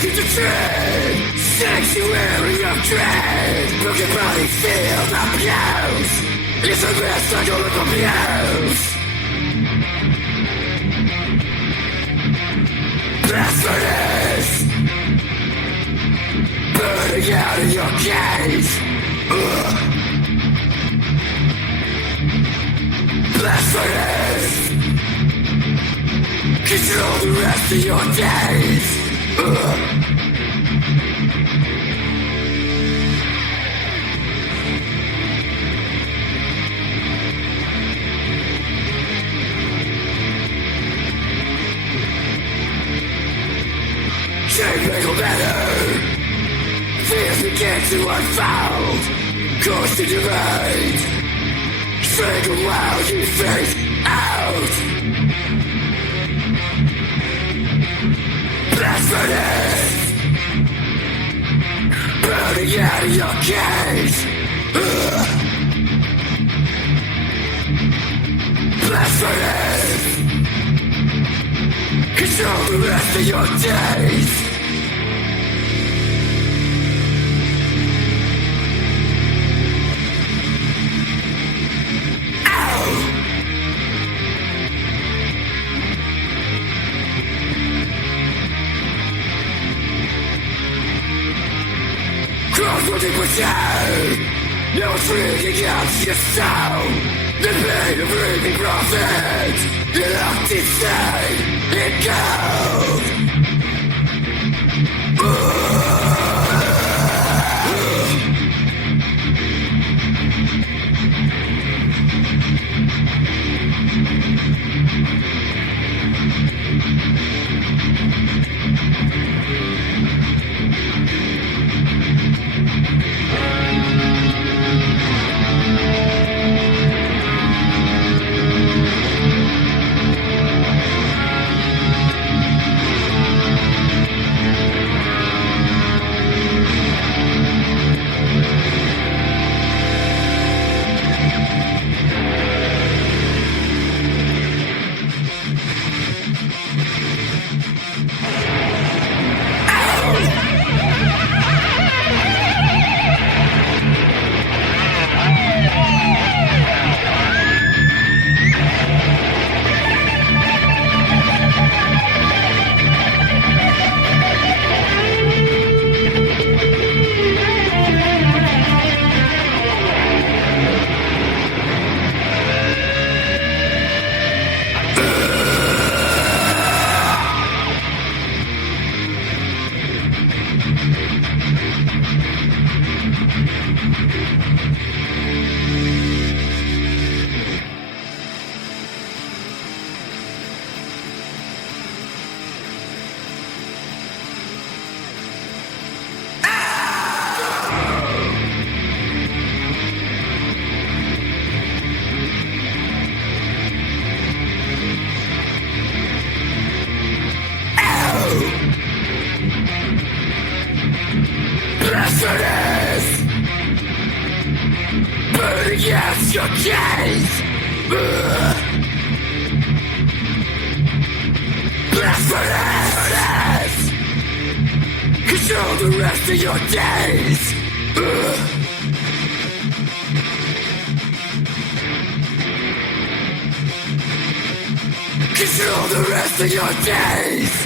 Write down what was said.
to the tree. Sanctuary of dread. Broken body feel abuse. It's a bad cycle of abuse. Blasphemous. Burning out of your cage. Blasphemous. Control the rest of your days. Change make a better. Fears begin to unfold. Course to divide. Strangle while you face out. Blasphemous. Burning out of your cage. Blasphemous. Control the rest of your days. Cross-looking pursue. No freaking out your soul. The pain of reaping profit. You're locked inside. It goes. Blasphemous! Burning out your cage! Blasphemous! Control the rest of your days! Control the rest of your days!